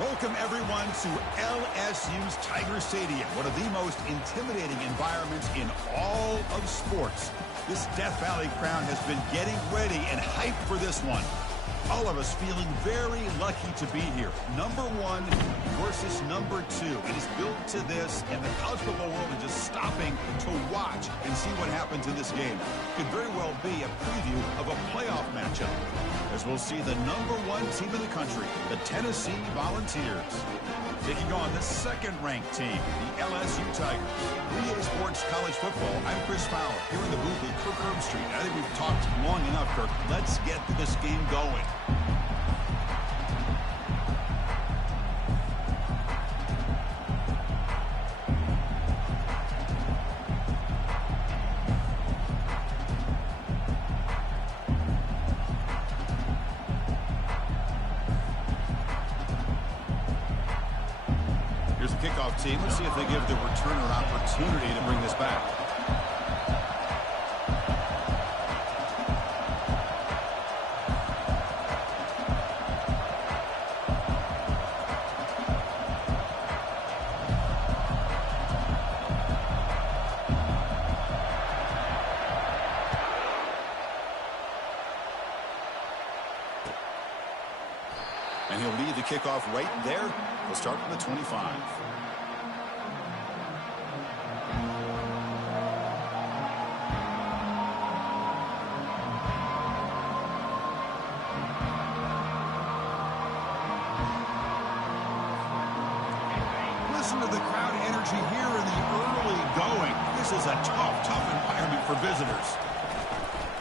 Welcome, everyone, to LSU's Tiger Stadium, one of the most intimidating environments in all of sports. This Death Valley crowd has been getting ready and hyped for this one. All of us feeling very lucky to be here. Number one versus number two. It is built to this, and the college football world is just stopping to watch and see what happens in this game. Could very well be a preview of a playoff matchup, as we'll see the number one team in the country, the Tennessee Volunteers, taking on the second-ranked team, the LSU Tigers. 3A Sports College Football, I'm Chris Fowler, here in the booth with Kirk Herbstreit. I think we've talked long enough, Kirk. Let's get this game going. Here's the kickoff team. Let's see if they give the returner an opportunity to bring this back. And he'll lead the kickoff right there. We'll start from the 25. Listen to the crowd energy here in the early going. This is a tough environment for visitors.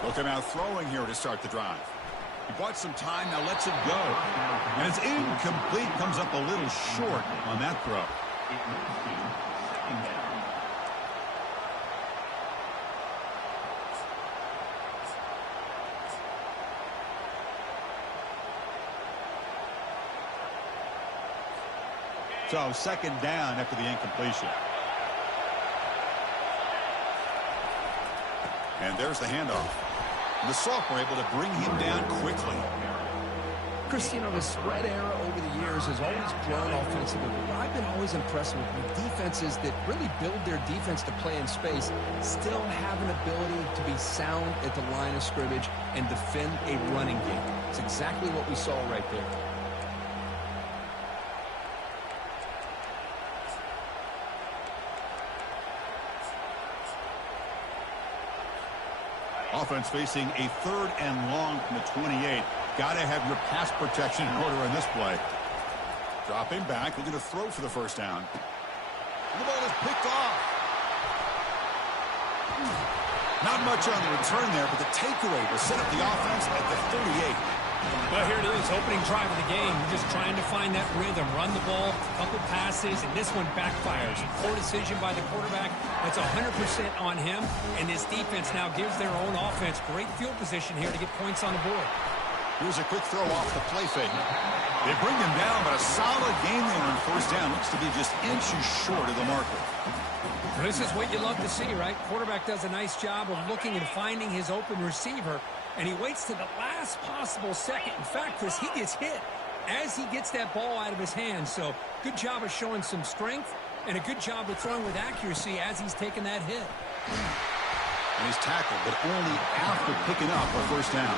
Looking out throwing here to start the drive. He bought some time, now lets it go. And it's incomplete, comes up a little short on that throw. So second down after the incompletion. And there's the handoff. The sophomore able to bring him down quickly. Chris, you know, the spread era over the years has always grown offensively. But I've been always impressed with defenses that really build their defense to play in space, still have an ability to be sound at the line of scrimmage and defend a running game. It's exactly what we saw right there. Offense facing a third and long from the 28. Got to have your pass protection in order in this play. Dropping back, looking to throw for the first down. And the ball is picked off. Not much on the return there, but the takeaway will set up the offense at the 38. Well, here it is, opening drive of the game. You're just trying to find that rhythm, run the ball, a couple passes, and this one backfires. Poor decision by the quarterback. That's 100% on him, and this defense now gives their own offense great field position here to get points on the board. Here's a quick throw off the play fake. They bring him down, but a solid game there on first down. Looks to be just inches short of the marker. This is what you love to see, right? Quarterback does a nice job of looking and finding his open receiver, and he waits to the last possible second. In fact, Chris, he gets hit as he gets that ball out of his hands. So good job of showing some strength and a good job of throwing with accuracy as he's taking that hit. And he's tackled, but only after picking up a first down.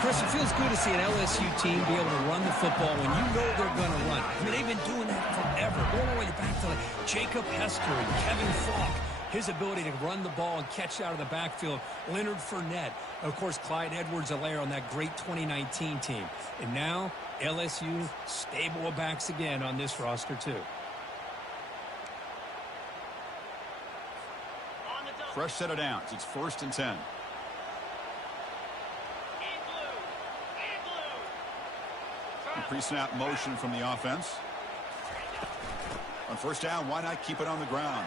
Chris, it feels good to see an LSU team be able to run the football when you know they're going to run. I mean, they've been doing that forever. Going all the way back to like Jacob Hester and Kevin Falk. His ability to run the ball and catch out of the backfield. Leonard Fournette. Of course, Clyde Edwards-Helaire on that great 2019 team. And now, LSU stable of backs again on this roster, too. Fresh set of downs. It's 1st and 10. Pre-snap motion from the offense. On first down, why not keep it on the ground?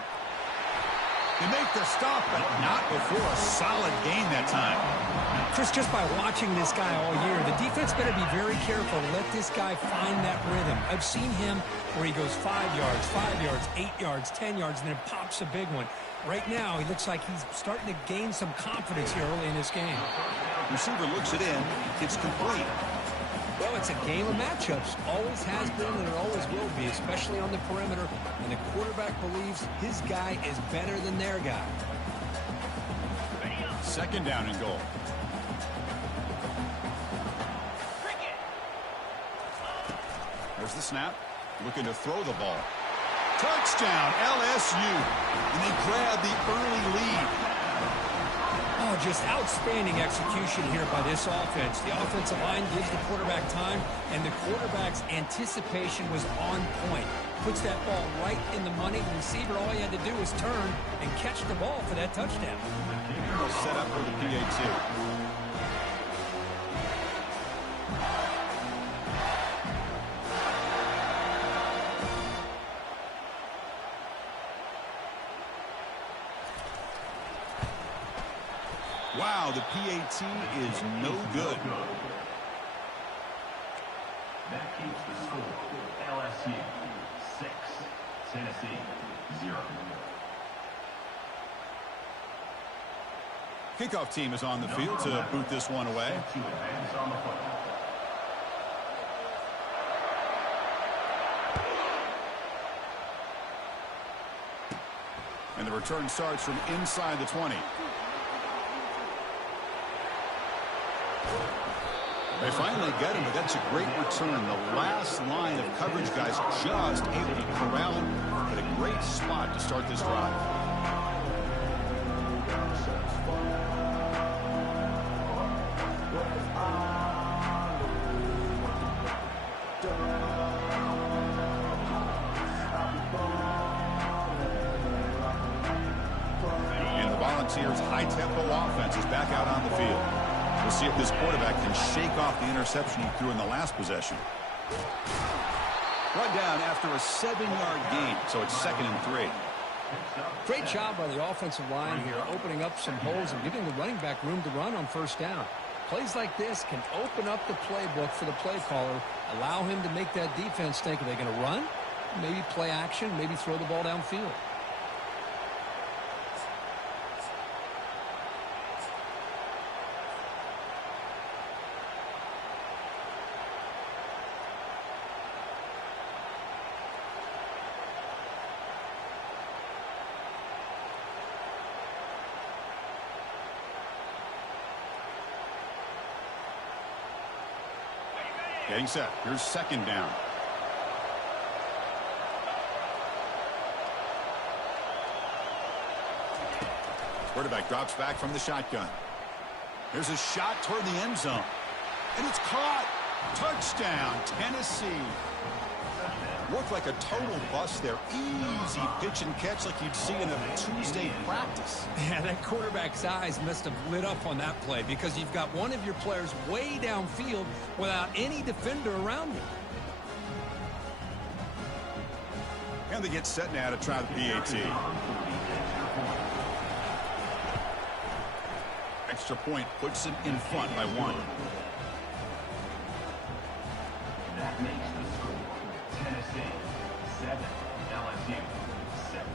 They make the stop, but not before a solid gain that time. Chris, just by watching this guy all year, the defense better be very careful to let this guy find that rhythm. I've seen him where he goes 5 yards, 8 yards, 10 yards, and then pops a big one. Right now, he looks like he's starting to gain some confidence here early in this game. Receiver looks it in. It's complete. Well, it's a game of matchups. Always has been and it always will be, especially on the perimeter. And the quarterback believes his guy is better than their guy. Second down and goal. There's the snap. Looking to throw the ball. Touchdown, LSU. And they grab the early lead. Oh, just outstanding execution here by this offense. The offensive line gives the quarterback time, and the quarterback's anticipation was on point. Puts that ball right in the money. The receiver, all he had to do was turn and catch the ball for that touchdown. Set up for the PAT. Wow, the PAT is no good. That keeps the score. LSU 6, Tennessee 0. Kickoff team is on the field to boot this one away. And the return starts from inside the 20. They finally get him, but that's a great return. The last line of coverage guys just able to corral him at a great spot to start this drive. And the Volunteers' high-tempo offense is back out on the field. We'll see if this quarterback can shake off the interception he threw in the last possession. Run down after a 7-yard gain, so it's 2nd and 3. Great job by the offensive line here, opening up some holes and giving the running back room to run on first down. Plays like this can open up the playbook for the play caller, allow him to make that defense think, are they going to run? Maybe play action, maybe throw the ball downfield. Getting set. Here's 2nd down. Quarterback drops back from the shotgun. Here's a shot toward the end zone. And it's caught. Touchdown, Tennessee. Looked like a total bust there. Easy pitch and catch like you'd see in a Tuesday practice. Yeah, that quarterback's eyes must have lit up on that play because you've got one of your players way downfield without any defender around him. And they get set now to try the PAT. Extra point puts it in front by 1. That makes the score. Tennessee 7, LSU 6.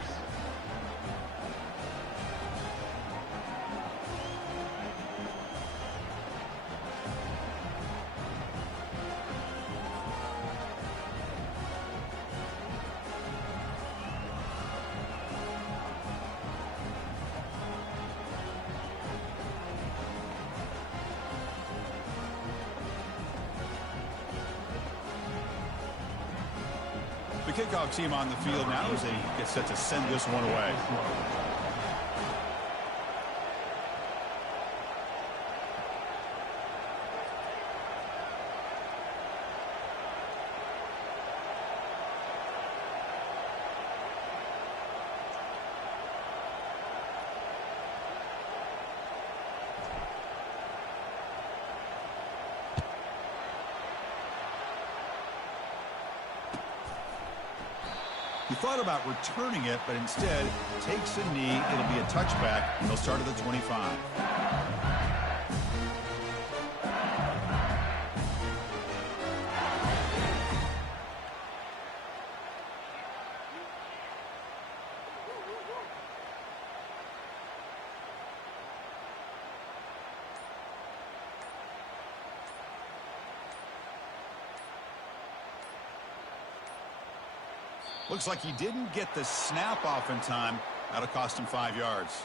The kickoff team on the field now as they get set to send this one away. He thought about returning it, but instead takes a knee. It'll be a touchback, and they'll start at the 25. Looks like he didn't get the snap off in time. That'll cost him 5 yards.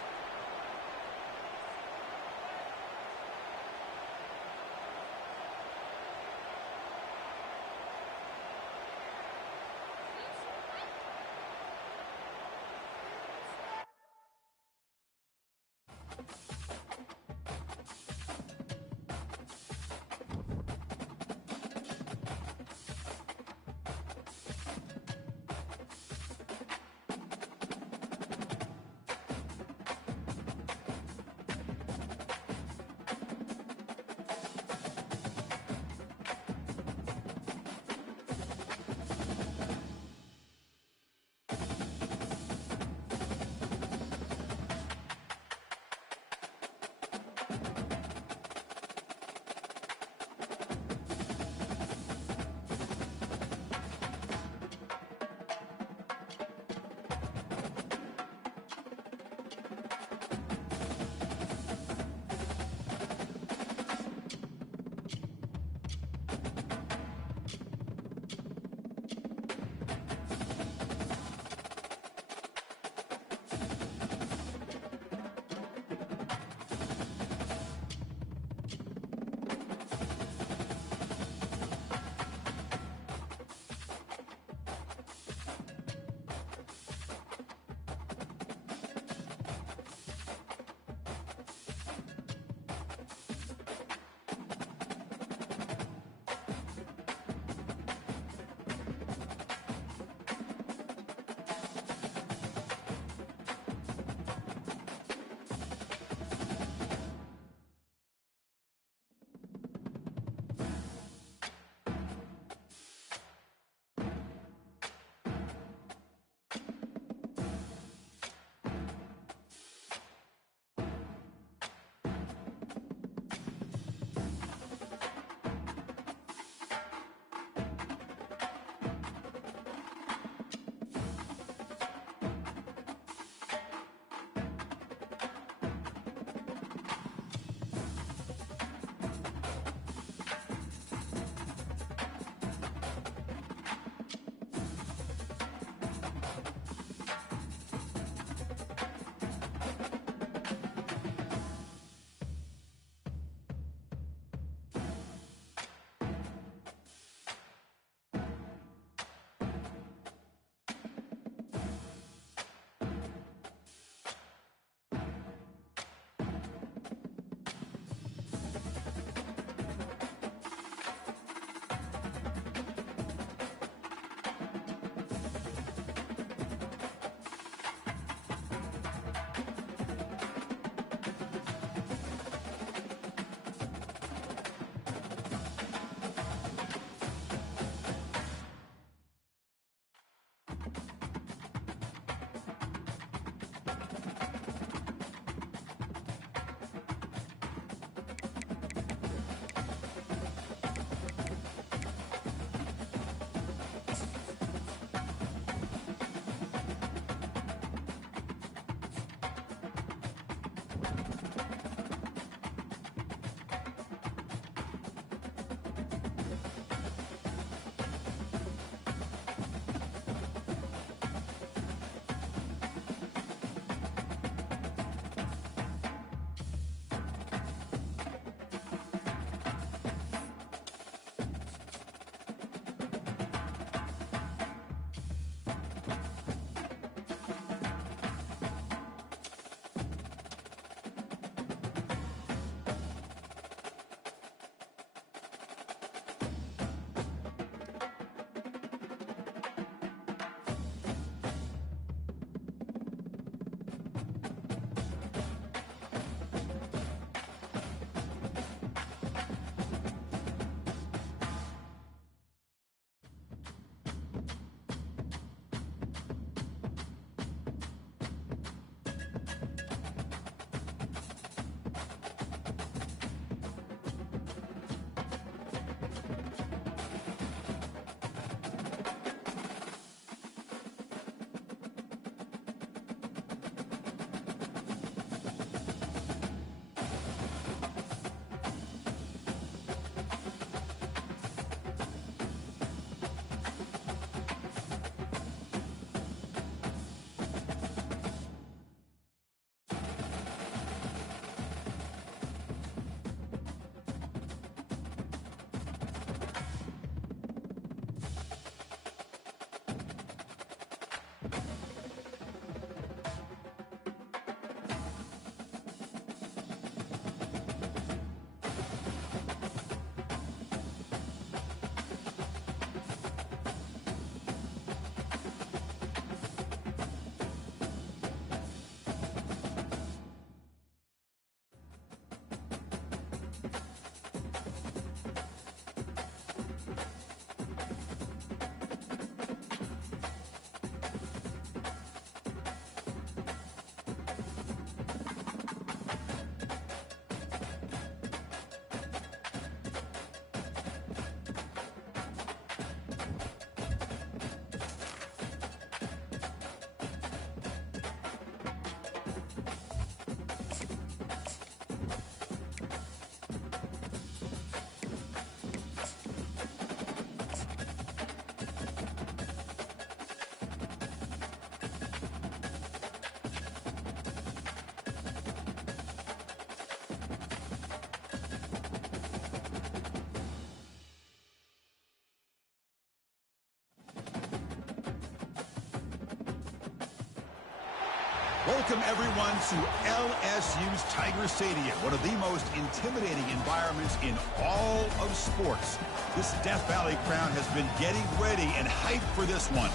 Welcome, everyone, to LSU's Tiger Stadium, one of the most intimidating environments in all of sports. This Death Valley crowd has been getting ready and hyped for this one.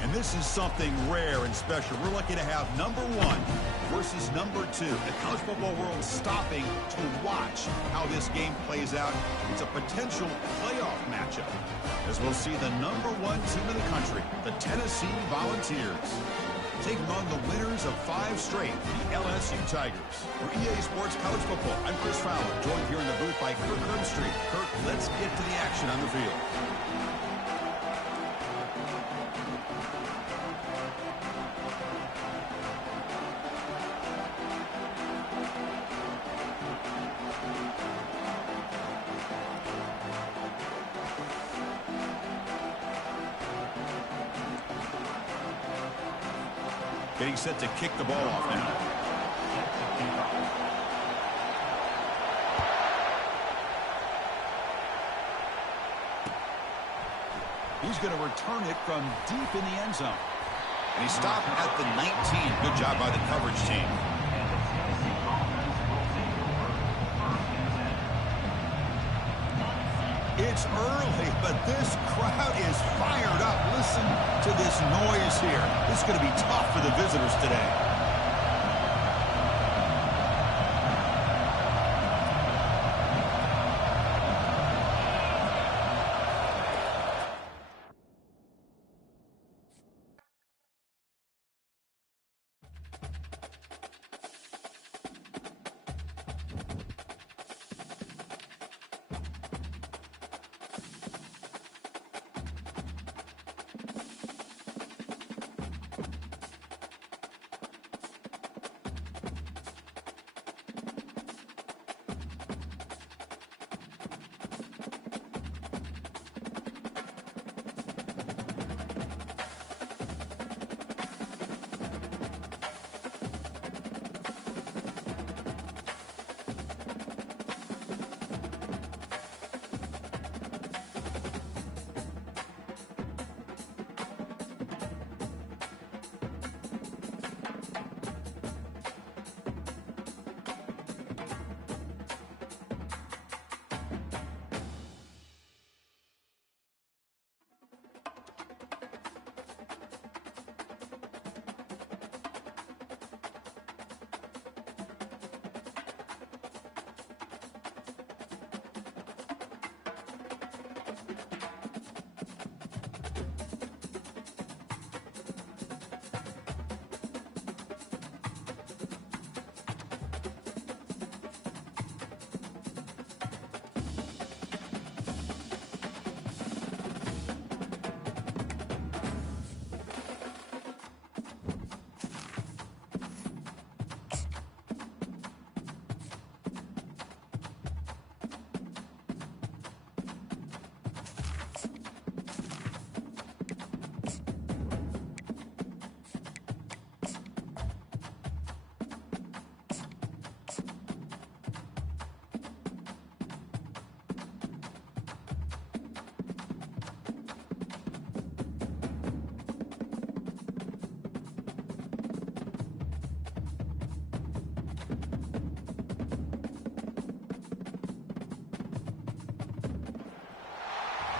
And this is something rare and special. We're lucky to have number 1 versus number 2. The college football world stopping to watch how this game plays out. It's a potential playoff matchup, as we'll see the number 1 team in the country, the Tennessee Volunteers, taking on the winners of 5 straight, the LSU Tigers. For EA Sports College Football, I'm Chris Fowler, joined here in the booth by Kirk Herbstreit. Kirk, let's get to the action on the field. Getting set to kick the ball off now. He's going to return it from deep in the end zone. And he stopped at the 19. Good job by the coverage team. It's early, but this crowd is fired up. Listen to this noise here. This is going to be tough for the visitors today.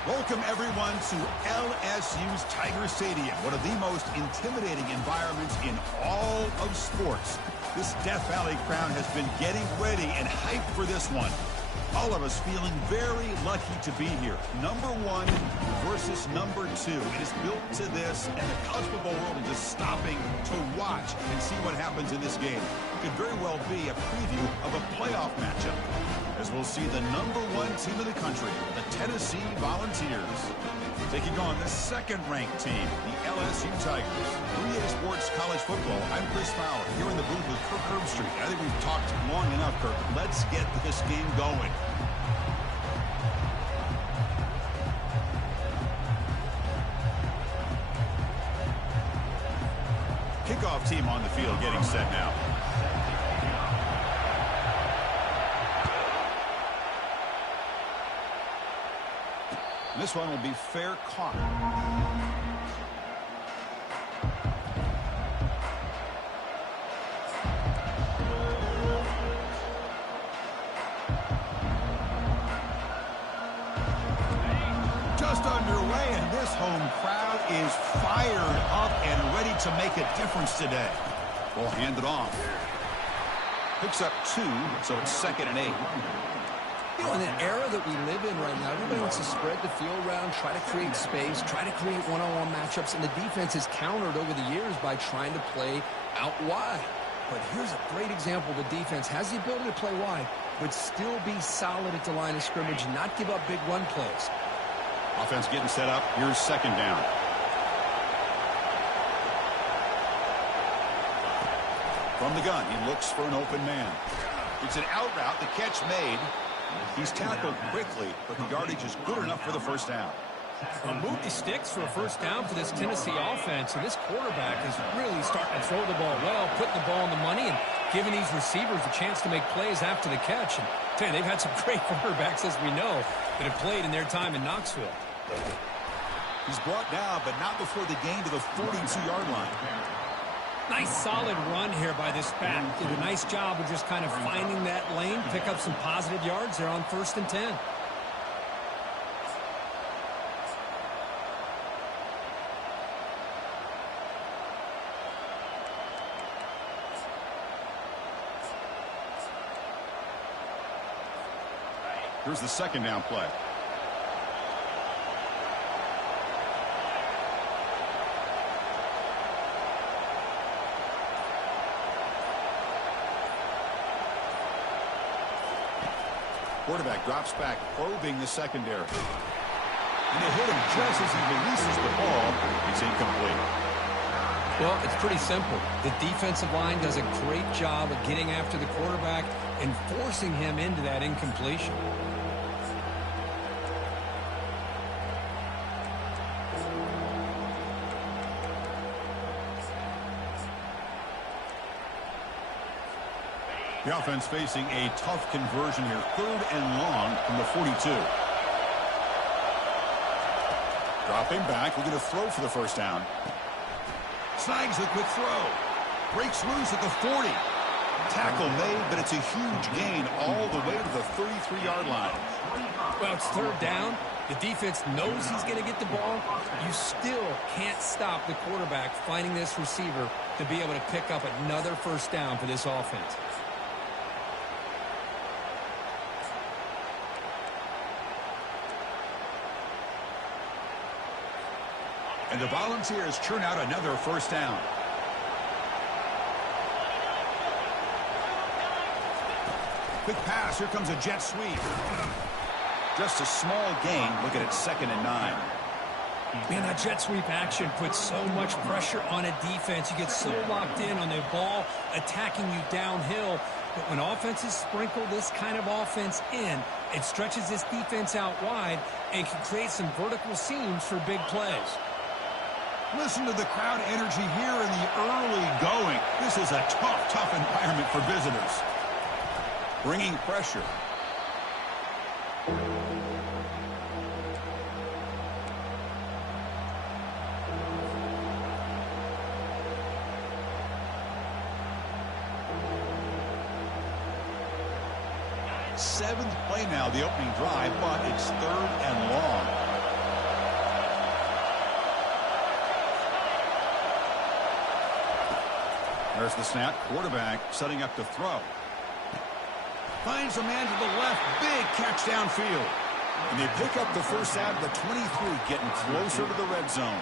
Welcome, everyone, to LSU's Tiger Stadium, one of the most intimidating environments in all of sports. This Death Valley crowd has been getting ready and hyped for this one. All of us feeling very lucky to be here. Number 1 versus number 2. It is built to this, and the college football world is just stopping to watch and see what happens in this game. It could very well be a preview of a playoff matchup, as we'll see the number 1 team in the country, the Tennessee Volunteers, taking on the second-ranked team, the LSU Tigers. For EA Sports College Football, I'm Chris Fowler, here in the booth with Kirk Herbstreit. I think we've talked long enough, Kirk. Let's get this game going. Kickoff team on the field getting set now. This one will be fair caught. underway, and this home crowd is fired up and ready to make a difference today. Ball handed off. Picks up 2, so it's 2nd and 8. You know, in the era that we live in right now, everybody wants to spread the field around, try to create space, try to create one-on-one matchups, and the defense is countered over the years by trying to play out wide. But here's a great example. The defense has the ability to play wide, but still be solid at the line of scrimmage, not give up big run plays. Offense getting set up. Here's 2nd down. From the gun, he looks for an open man. It's an out route. The catch made. He's tackled quickly, but the yardage is good enough for the first down. Well, move the sticks for a first down for this Tennessee offense, and this quarterback is really starting to throw the ball well, putting the ball on the money, and giving these receivers a chance to make plays after the catch. And I tell you, they've had some great quarterbacks, as we know, that have played in their time in Knoxville. He's brought down, but not before the gain to the 42-yard line. Nice solid run here by this back. Did a nice job of just kind of finding that lane, pick up some positive yards there on 1st and 10. Here's the 2nd down play. Quarterback drops back, probing the secondary. And they hit him just as he releases the ball. He's incomplete. Well, it's pretty simple. The defensive line does a great job of getting after the quarterback and forcing him into that incompletion. The offense facing a tough conversion here. 3rd and long from the 42. Dropping back. We're going to throw for the first down. Snags the quick throw. Breaks loose at the 40. Tackle made, but it's a huge gain all the way to the 33-yard line. Well, it's 3rd down. The defense knows he's going to get the ball. You still can't stop the quarterback finding this receiver to be able to pick up another first down for this offense. And the Volunteers churn out another first down. Quick pass. Here comes a jet sweep. Just a small gain. Looking at 2nd and 9. Man, that jet sweep action puts so much pressure on a defense. You get so locked in on the ball attacking you downhill. But when offenses sprinkle this kind of offense in, it stretches this defense out wide and can create some vertical seams for big plays. Listen to the crowd energy here in the early going. This is a tough environment for visitors. Bringing pressure. Seventh play now, the opening drive, but it's 3rd and long. There's the snap. Quarterback setting up to throw. Finds a man to the left. Big catch downfield. And they pick up the first out of the 23, getting closer to the red zone.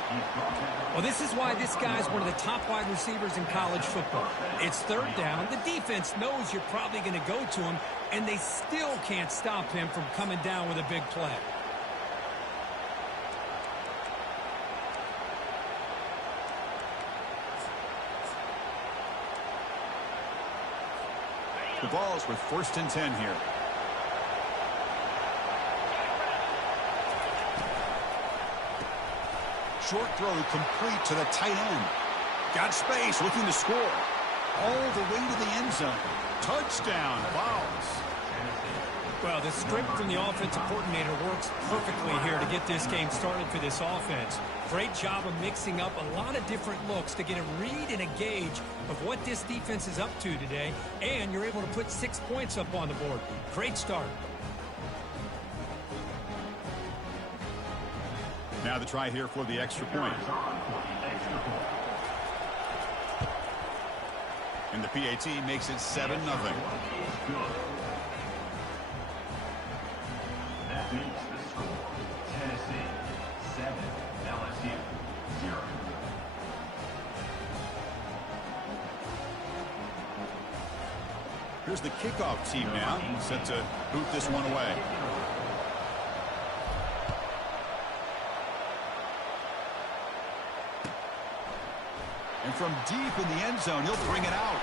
Well, this is why this guy's one of the top wide receivers in college football. It's 3rd down. The defense knows you're probably going to go to him, and they still can't stop him from coming down with a big play. The ball is with 1st and 10 here. Short throw complete to the tight end. Got space, looking to score. All the way to the end zone. Touchdown, Vols. Well, the script from the offensive coordinator works perfectly here to get this game started for this offense. Great job of mixing up a lot of different looks to get a read and a gauge of what this defense is up to today, and you're able to put 6 points up on the board. Great start. Now the try here for the extra point. And the PAT makes it 7-0. That makes the score Tennessee 7, LSU 0. Here's the kickoff team now, set to boot this one away. And from deep in the end zone, he'll bring it out.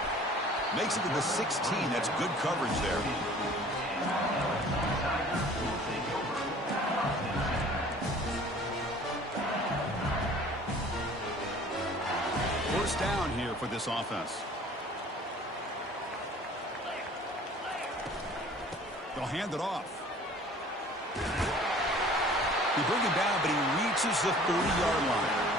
Makes it to the 16. That's good coverage there. First down here for this offense. They'll hand it off. They bring him down, but he reaches the 40-yard line.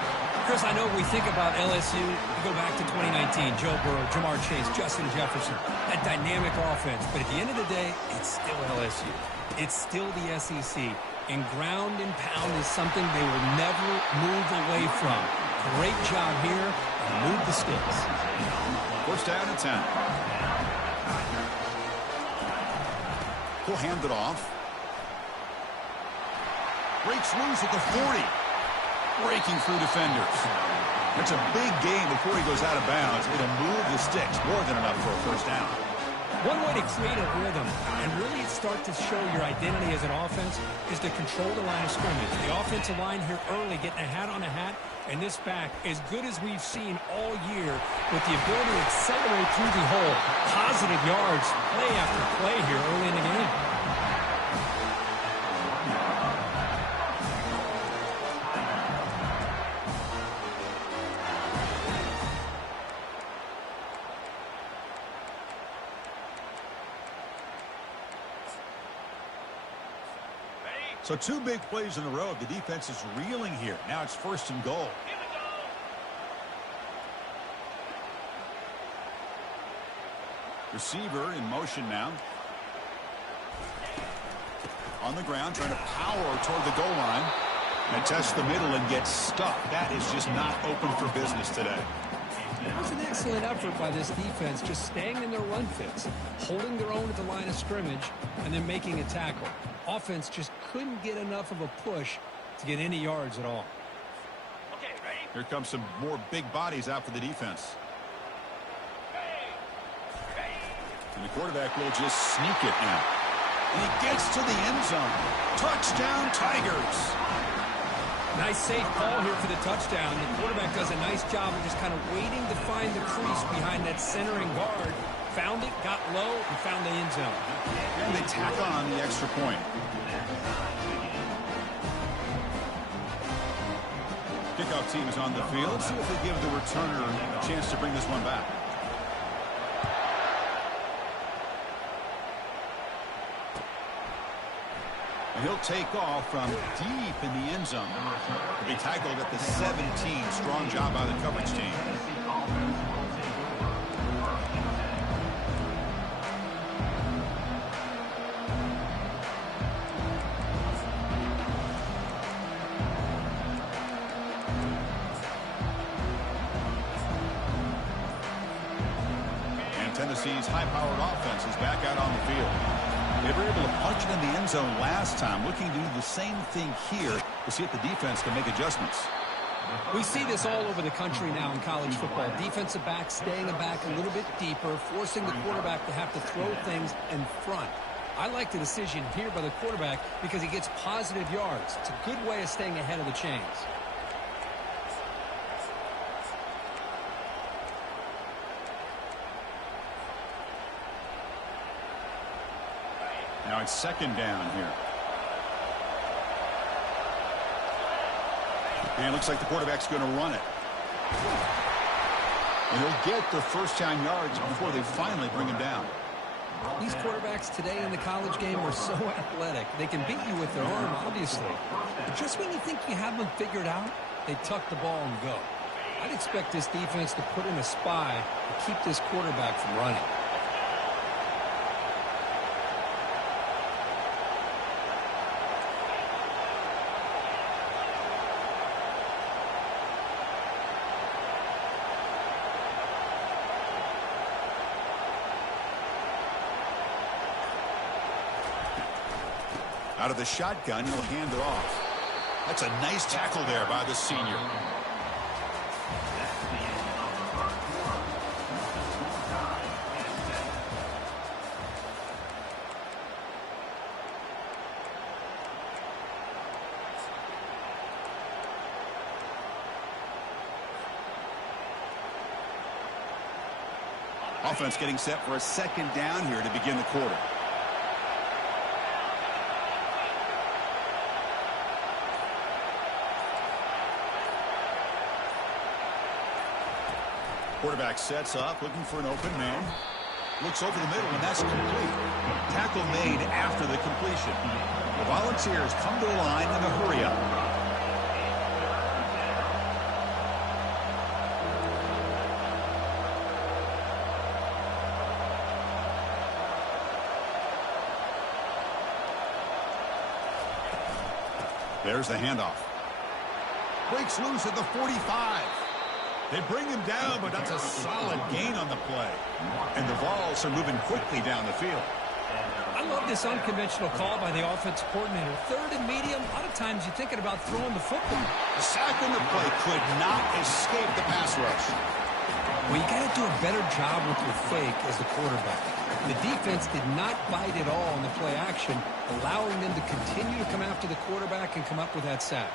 Chris, I know we think about LSU, you go back to 2019, Joe Burrow, Jamar Chase, Justin Jefferson, that dynamic offense. But at the end of the day, it's still LSU. It's still the SEC. And ground and pound is something they will never move away from. Great job here, and move the sticks. First down and 10. He'll hand it off. Breaks loose at the 40. Breaking through defenders. It's a big game before he goes out of bounds. It'll move the sticks. More than enough for a first down. One way to create a rhythm and really start to show your identity as an offense is to control the line of scrimmage. The offensive line here early getting a hat on a hat, and this back as good as we've seen all year with the ability to accelerate through the hole. Positive yards, play after play here early in the game. So 2 big plays in a row. The defense is reeling here. Now it's first and goal. Receiver in motion now. On the ground, trying to power toward the goal line. And test the middle and get stuck. That is just not open for business today. It was an excellent effort by this defense, just staying in their run fits, holding their own at the line of scrimmage, and then making a tackle. Offense just couldn't get enough of a push to get any yards at all. Okay, ready? Here comes some more big bodies out for the defense. And the quarterback will just sneak it now. And he gets to the end zone. Touchdown, Tigers. Nice safe call here for the touchdown. The quarterback does a nice job of just kind of waiting to find the crease behind that centering guard. Found it, got low, and found the end zone. And they tack on the extra point. Kickoff team is on the field. Let's see if they give the returner a chance to bring this one back. And he'll take off from deep in the end zone. He'll be tackled at the 17. Strong job by the coverage team. Tennessee's high-powered offense is back out on the field. They were able to punch it in the end zone last time, looking to do the same thing here to see if the defense can make adjustments. We see this all over the country now in college football. Defensive backs staying back a little bit deeper, forcing the quarterback to have to throw things in front. I like the decision here by the quarterback because he gets positive yards. It's a good way of staying ahead of the chains. Now it's second down here. And it looks like the quarterback's going to run it. And he'll get the first down yards before they finally bring him down. These quarterbacks today in the college game are so athletic. They can beat you with their arm, obviously. But just when you think you have them figured out, they tuck the ball and go. I'd expect this defense to put in a spy to keep this quarterback from running. Out of the shotgun, he'll hand it off. That's a nice tackle there by the senior. Offense getting set for a second down here to begin the quarter. Quarterback sets up, looking for an open man. Looks over the middle, and that's complete. Tackle made after the completion. The Volunteers come to the line in a hurry-up. There's the handoff. Breaks loose at the 45. They bring him down, but that's a solid gain on the play. And the Vols are moving quickly down the field. I love this unconventional call by the offensive coordinator. Third and medium, a lot of times you're thinking about throwing the football. The sack on the play could not escape the pass rush. Well, you got to do a better job with your fake as the quarterback. The defense did not bite at all in the play action, allowing them to continue to come after the quarterback and come up with that sack.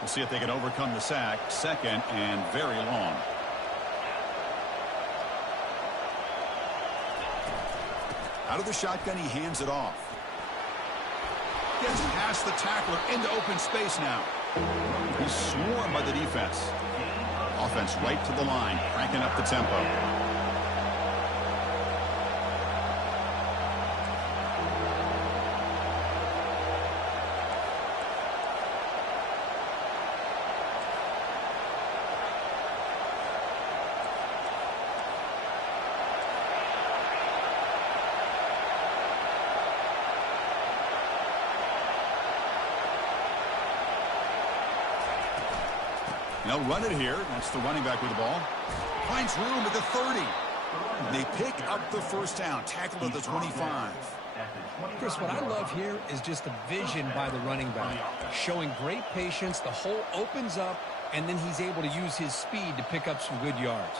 We'll see if they can overcome the sack. Second and very long. Out of the shotgun, he hands it off. Gets past the tackler into open space now. He's swarmed by the defense. Offense right to the line, cranking up the tempo. They'll run it here. That's the running back with the ball. Finds room at the 30. They pick up the first down. Tackled at the 25. Chris, what I love here is just the vision by the running back. Showing great patience. The hole opens up, and then he's able to use his speed to pick up some good yards.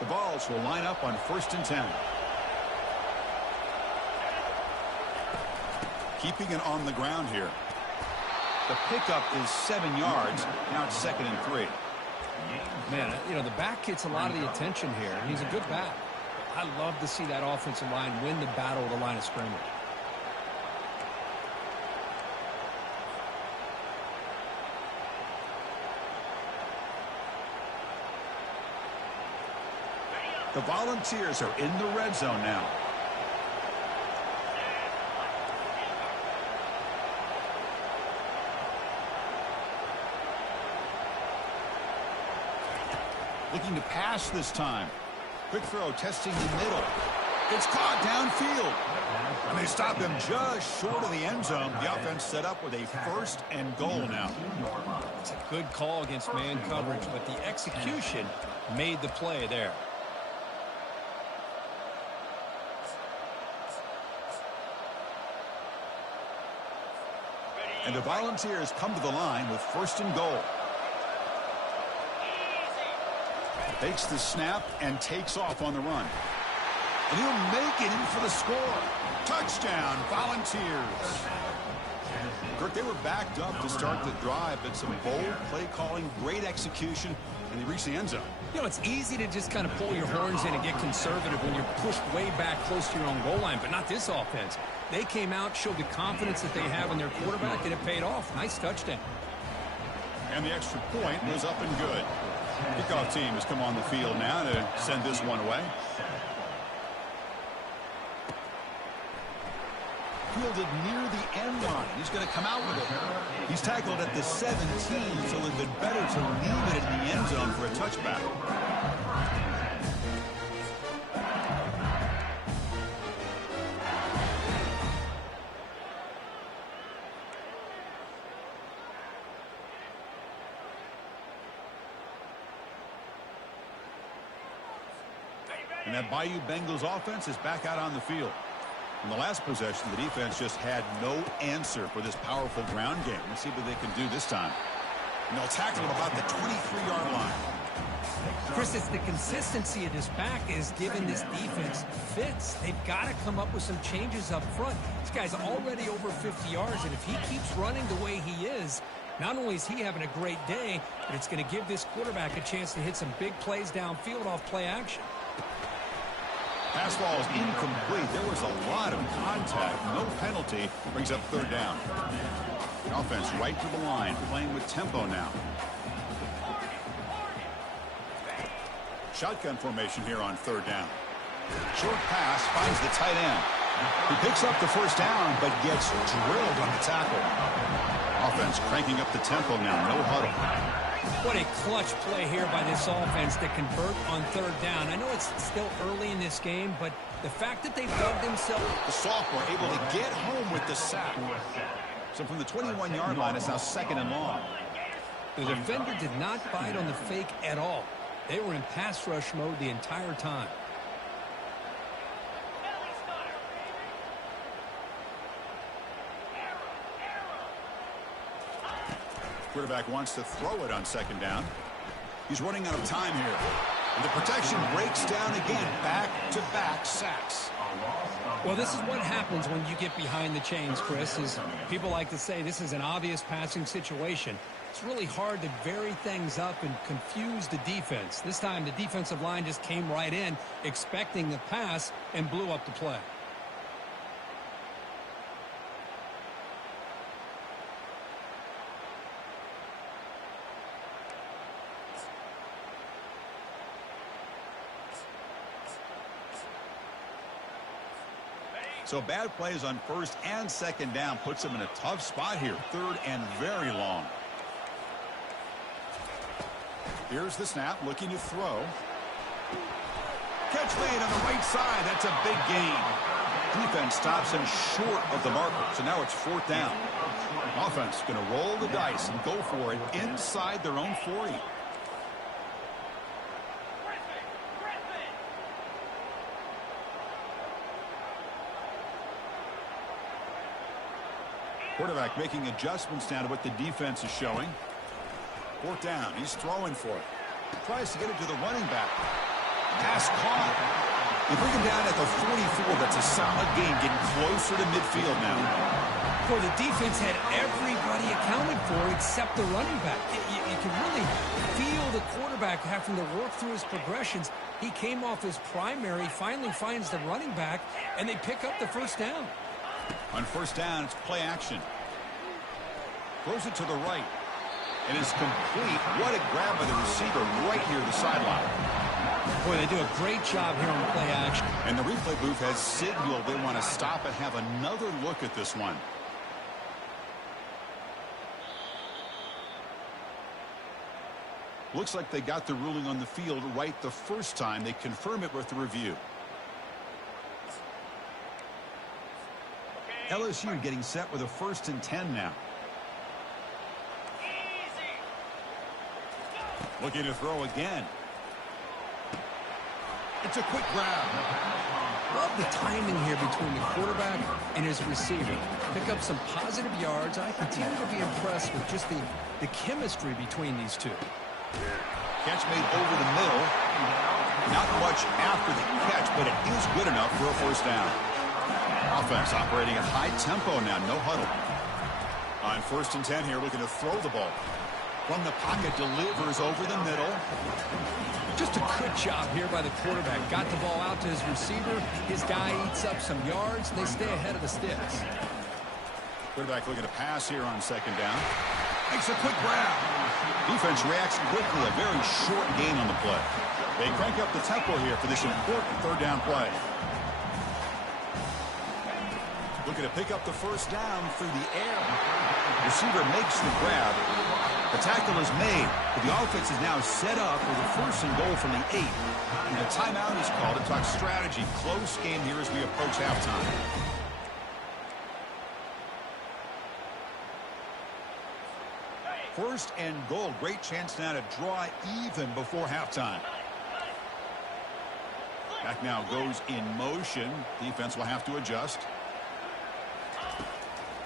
The Vols will line up on 1st and 10. Keeping it on the ground here. The pickup is 7 yards. Now it's 2nd and 3. Man, you know, the back gets a lot of the attention here, and he's a good back. I love to see that offensive line win the battle at the line of scrimmage. The Volunteers are in the red zone now. Looking to pass this time. Quick throw, testing the middle. It's caught downfield. And they stop him just short of the end zone. The offense set up with a 1st and goal now. It's a good call against man coverage, but the execution made the play there. And the Volunteers come to the line with 1st and goal. Takes the snap and takes off on the run. And he'll make it in for the score. Touchdown, Volunteers. Kirk, they were backed up to start the drive, but some bold play calling, great execution, and they reached the end zone. You know, it's easy to just kind of pull your horns in and get conservative when you're pushed way back close to your own goal line, but not this offense. They came out, showed the confidence that they have in their quarterback, and it paid off. Nice touchdown. And the extra point was up and good. Kickoff team has come on the field now to send this one away. Fielded near the end line. He's going to come out with it. He's tackled at the 17, so it would have been better to leave it in the end zone for a touchback. And that Bayou Bengals offense is back out on the field. In the last possession, the defense just had no answer for this powerful ground game. Let's see what they can do this time. And they'll tackle him about the 23-yard line. Chris, it's the consistency of this back is giving this defense fits. They've got to come up with some changes up front. This guy's already over 50 yards, and if he keeps running the way he is, not only is he having a great day, but it's going to give this quarterback a chance to hit some big plays downfield off play action. Pass ball is incomplete. There was a lot of contact. No penalty. Brings up third down. The offense right to the line, playing with tempo now. Shotgun formation here on third down. Short pass finds the tight end. He picks up the first down, but gets drilled on the tackle. Offense cranking up the tempo now. No huddle. What a clutch play here by this offense to convert on third down. I know it's still early in this game, but the fact that they've dug themselves... The sophomore able to get home with the sack. So from the 21-yard line, it's now second and long. The defender did not bite on the fake at all. They were in pass rush mode the entire time. Quarterback wants to throw it on second down. He's running out of time here. And the protection breaks down again. Back-to-back sacks. Well, this is what happens when you get behind the chains, Chris. Is people like to say this is an obvious passing situation. It's really hard to vary things up and confuse the defense. This time the defensive line just came right in, expecting the pass, and blew up the play. So bad plays on first and second down puts him in a tough spot here. Third and very long. Here's the snap, looking to throw. Catch made on the right side. That's a big gain. Defense stops him short of the marker. So now it's fourth down. Offense going to roll the dice and go for it inside their own 40. Quarterback making adjustments now to what the defense is showing. Fourth down. He's throwing for it. Tries to get it to the running back. Pass caught. They bring him down at the 44. That's a solid gain, getting closer to midfield now. Boy, the defense had everybody accounted for except the running back. You can really feel the quarterback having to work through his progressions. He came off his primary, finally finds the running back, and they pick up the first down. On first down, it's play action. Throws it to the right. And it's complete. What a grab by the receiver right near the sideline. Boy, they do a great job here on play action. And the replay booth has signaled they want to stop and have another look at this one. Looks like they got the ruling on the field right the first time. They confirm it with the review. LSU getting set with a 1st and 10 now. Looking to throw again. It's a quick grab. Love the timing here between the quarterback and his receiver. Pick up some positive yards. I continue to be impressed with just the chemistry between these two. Catch made over the middle. Not much after the catch, but it is good enough for a first down. Offense operating at high tempo now, no huddle. On 1st and 10 here, looking to throw the ball. From the pocket, delivers over the middle. Just a good job here by the quarterback. Got the ball out to his receiver. His guy eats up some yards. They stay ahead of the sticks. Quarterback looking to pass here on second down. Makes a quick grab. Defense reacts quickly. A very short gain on the play. They crank up the tempo here for this important third down play. Looking to pick up the first down through the air. Receiver makes the grab. The tackle is made, but the offense is now set up with a 1st and goal from the 8. And a timeout is called to talk strategy. Close game here as we approach halftime. First and goal. Great chance now to draw even before halftime. Back now goes in motion. Defense will have to adjust.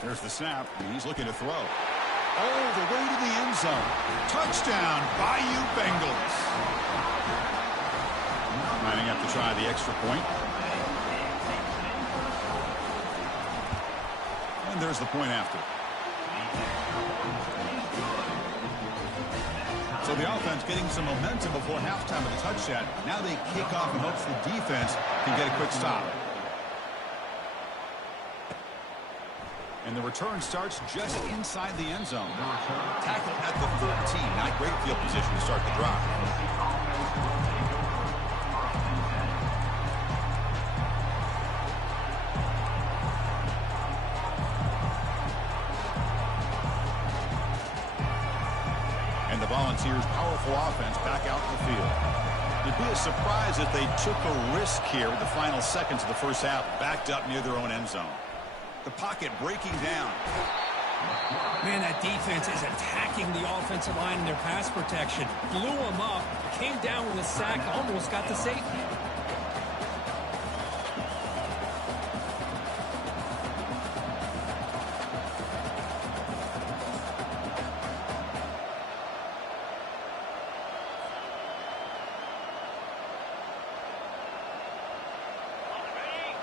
There's the snap. He's looking to throw. All the way to the end zone. Touchdown, Bayou Bengals. Lining up to try the extra point. And there's the point after. So the offense getting some momentum before halftime of the touchdown. Now they kick off in hopes the defense can get a quick stop. And the return starts just inside the end zone. Tackle at the 14. Not great field position to start the drive. Volunteers' powerful offense back out in the field. It'd be a surprise if they took a risk here with the final seconds of the first half, backed up near their own end zone. The pocket breaking down. Man, that defense is attacking the offensive line in their pass protection. Blew them up, came down with a sack, almost got the safety.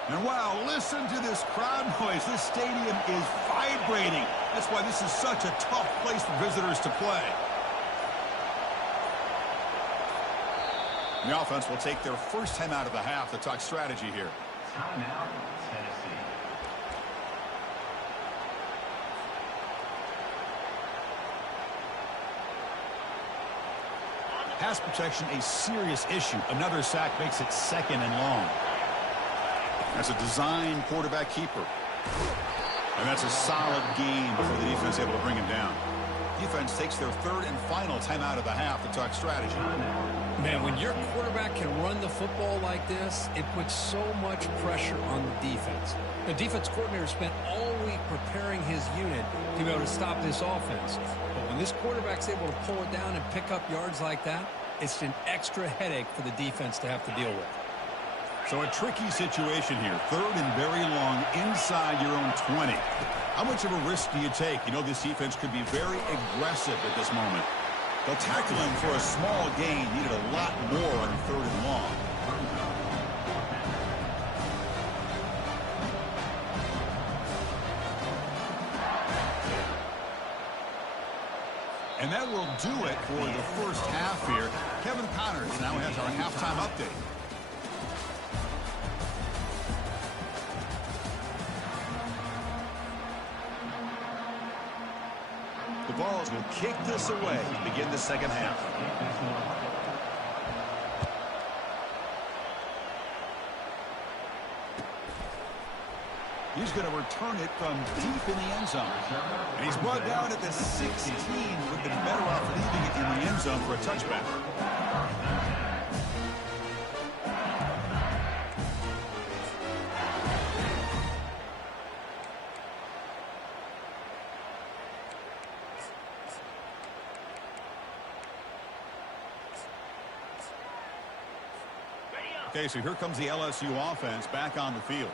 And wow, listen to this crowd noise. This stadium is vibrating. That's why this is such a tough place for visitors to play. The offense will take their first time out of the half to talk strategy here. Timeout, Tennessee. Pass protection, a serious issue. Another sack makes it second and long. That's a design quarterback keeper. And that's a solid game before the defense is able to bring him down. Defense takes their third and final timeout of the half to talk strategy. Man, when your quarterback can run the football like this, it puts so much pressure on the defense. The defense coordinator spent all week preparing his unit to be able to stop this offense. But when this quarterback's able to pull it down and pick up yards like that, it's an extra headache for the defense to have to deal with. So a tricky situation here. Third and very long inside your own 20. How much of a risk do you take? You know, this defense could be very aggressive at this moment. They'll tackle him for a small gain. Needed a lot more on third and long. And that will do it for the first half here. Kevin Connors now has our halftime update. The Vols will kick this away to begin the second half. He's going to return it from deep in the end zone. And he's brought down at the 16. Would have been better off leaving it in the end zone for a touchback. Okay, so here comes the LSU offense back on the field.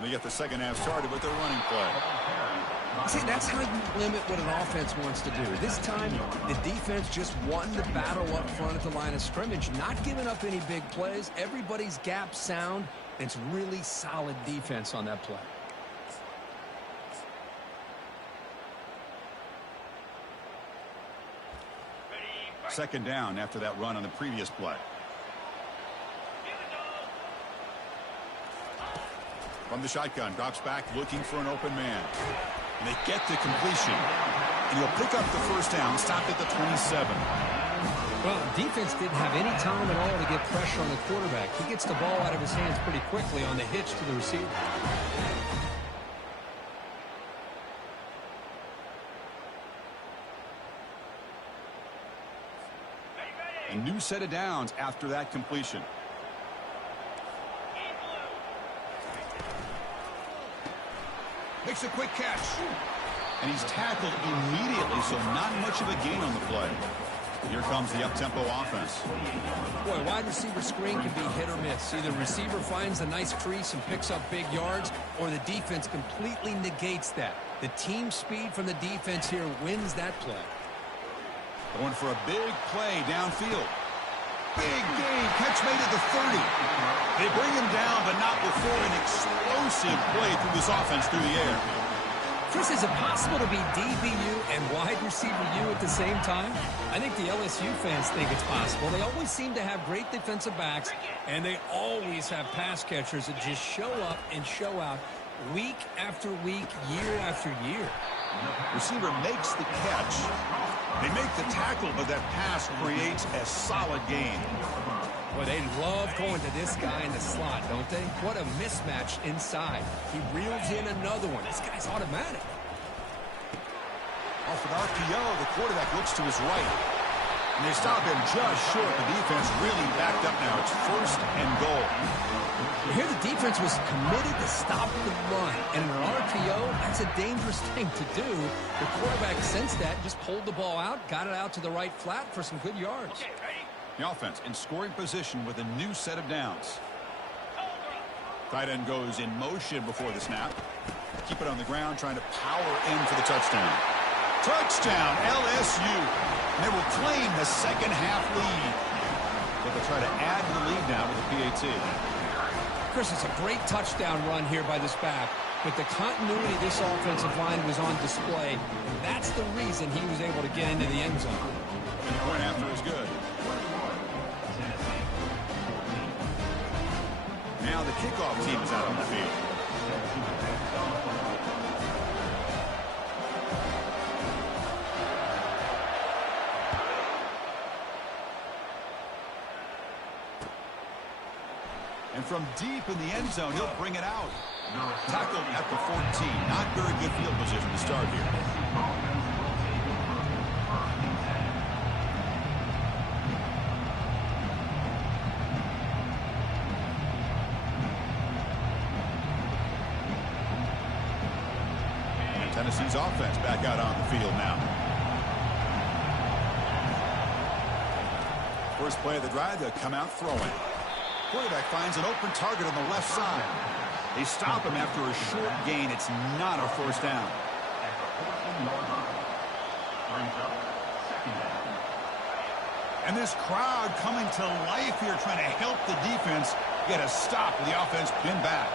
They get the second half started with their running play. See, that's how you limit what an offense wants to do. This time, the defense just won the battle up front at the line of scrimmage, not giving up any big plays. Everybody's gap sound. It's really solid defense on that play. Second down after that run on the previous play. From the shotgun, drops back looking for an open man. And they get the completion. And he'll pick up the first down, stopped at the 27. Well, defense didn't have any time at all to get pressure on the quarterback. He gets the ball out of his hands pretty quickly on the hitch to the receiver. A new set of downs after that completion. Makes a quick catch. And he's tackled immediately, so not much of a gain on the play. Here comes the up-tempo offense. Boy, wide receiver screen can be hit or miss. Either receiver finds a nice crease and picks up big yards, or the defense completely negates that. The team speed from the defense here wins that play. Going for a big play downfield. Big gain. Catch made at the 30. They bring him down, but not before an explosive play through this offense through the air. Chris, is it possible to be DBU and wide receiver U at the same time? I think the LSU fans think it's possible. They always seem to have great defensive backs, and they always have pass catchers that just show up and show out week after week, year after year. Receiver makes the catch. They make the tackle, but that pass creates a solid gain. Boy, they love going to this guy in the slot, don't they? What a mismatch inside. He reels in another one. This guy's automatic. Off an RPO, the quarterback looks to his right. And they stop him just short. The defense really backed up now. It's 1st and goal. Here the defense was committed to stop the run. And in an RPO, that's a dangerous thing to do. The quarterback sensed that, just pulled the ball out, got it out to the right flat for some good yards. The offense in scoring position with a new set of downs. Tight end goes in motion before the snap. Keep it on the ground, trying to power in for the touchdown. Touchdown, LSU. And they will claim the second half lead. But they'll try to add to the lead now with the PAT. Chris, it's a great touchdown run here by this back. But the continuity of this offensive line was on display. And that's the reason he was able to get into the end zone. And the point after is good. Now the kickoff team is out on the field. And from deep in the end zone, he'll bring it out. Tackled at the 14. Not very good field position to start here. Tennessee's offense back out on the field now. First play of the drive, they'll come out throwing. Quarterback finds an open target on the left side. They stop him after a short gain. It's not a first down. And this crowd coming to life here, trying to help the defense get a stop with the offense pinned back.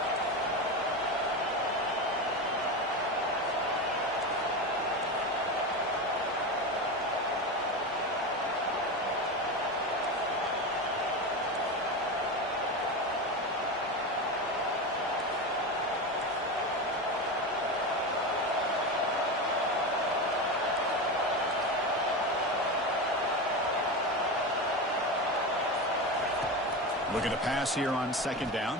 Looking to pass here on 2nd down.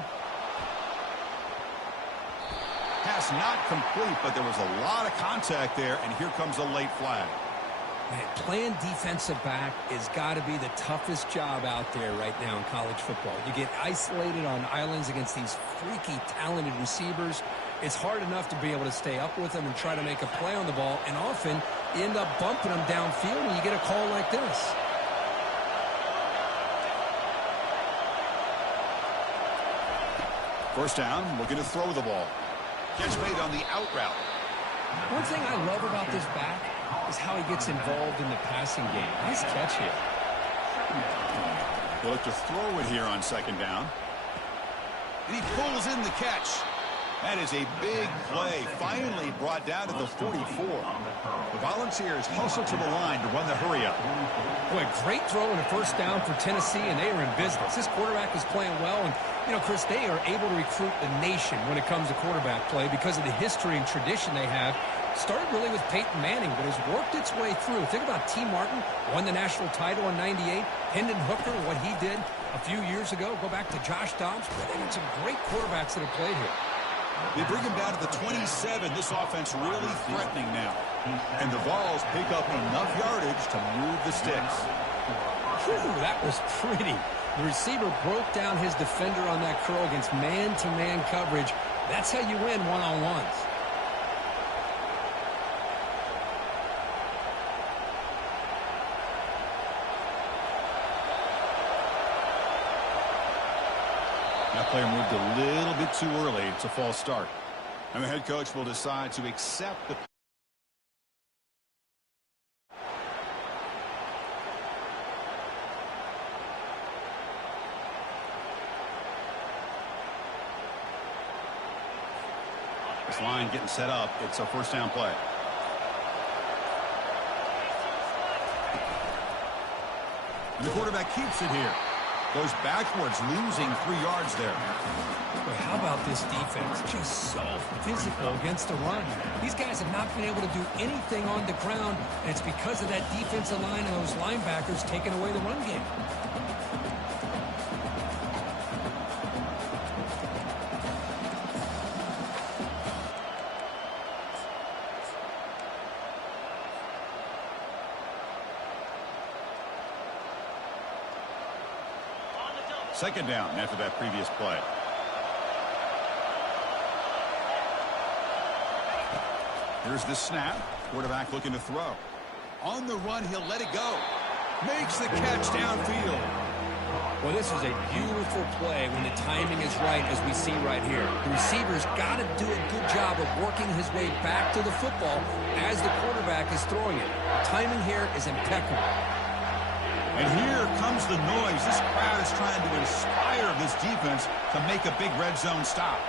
Pass not complete, but there was a lot of contact there, and here comes a late flag. Man, playing defensive back has got to be the toughest job out there right now in college football. You get isolated on islands against these freaky, talented receivers. It's hard enough to be able to stay up with them and try to make a play on the ball, and often you end up bumping them downfield when you get a call like this. First down, looking to throw the ball. Catch made on the out route. One thing I love about this back is how he gets involved in the passing game. Nice catch here. They'll look to throw it here on 2nd down. And he pulls in the catch. That is a big play, finally brought down to the 44. The Volunteers hustle to the line to run the hurry-up. Boy, great throw and a first down for Tennessee, and they are in business. This quarterback is playing well, and, you know, Chris, they are able to recruit the nation when it comes to quarterback play because of the history and tradition they have. Started really with Peyton Manning, but has worked its way through. Think about T. Martin, won the national title in '98. Hendon Hooker, what he did a few years ago. Go back to Josh Dobbs. They got some great quarterbacks that have played here. They bring him down to the 27. This offense really threatening now. And the Vols pick up enough yardage to move the sticks. Whew, that was pretty. The receiver broke down his defender on that curl against man-to-man coverage. That's how you win one-on-ones. That player moved a little bit too early. It's a false start. And the head coach will decide to accept the... This line getting set up. It's a first down play. And the quarterback keeps it here. Goes backwards, losing 3 yards there. Boy, how about this defense? Just so physical against the run. These guys have not been able to do anything on the ground, and it's because of that defensive line and those linebackers taking away the run game. Second down after that previous play. Here's the snap. Quarterback looking to throw. On the run, he'll let it go. Makes the catch downfield. Well, this is a beautiful play when the timing is right, as we see right here. The receiver's got to do a good job of working his way back to the football as the quarterback is throwing it. The timing here is impeccable. And here comes the noise. This crowd is trying to inspire this defense to make a big red zone stop.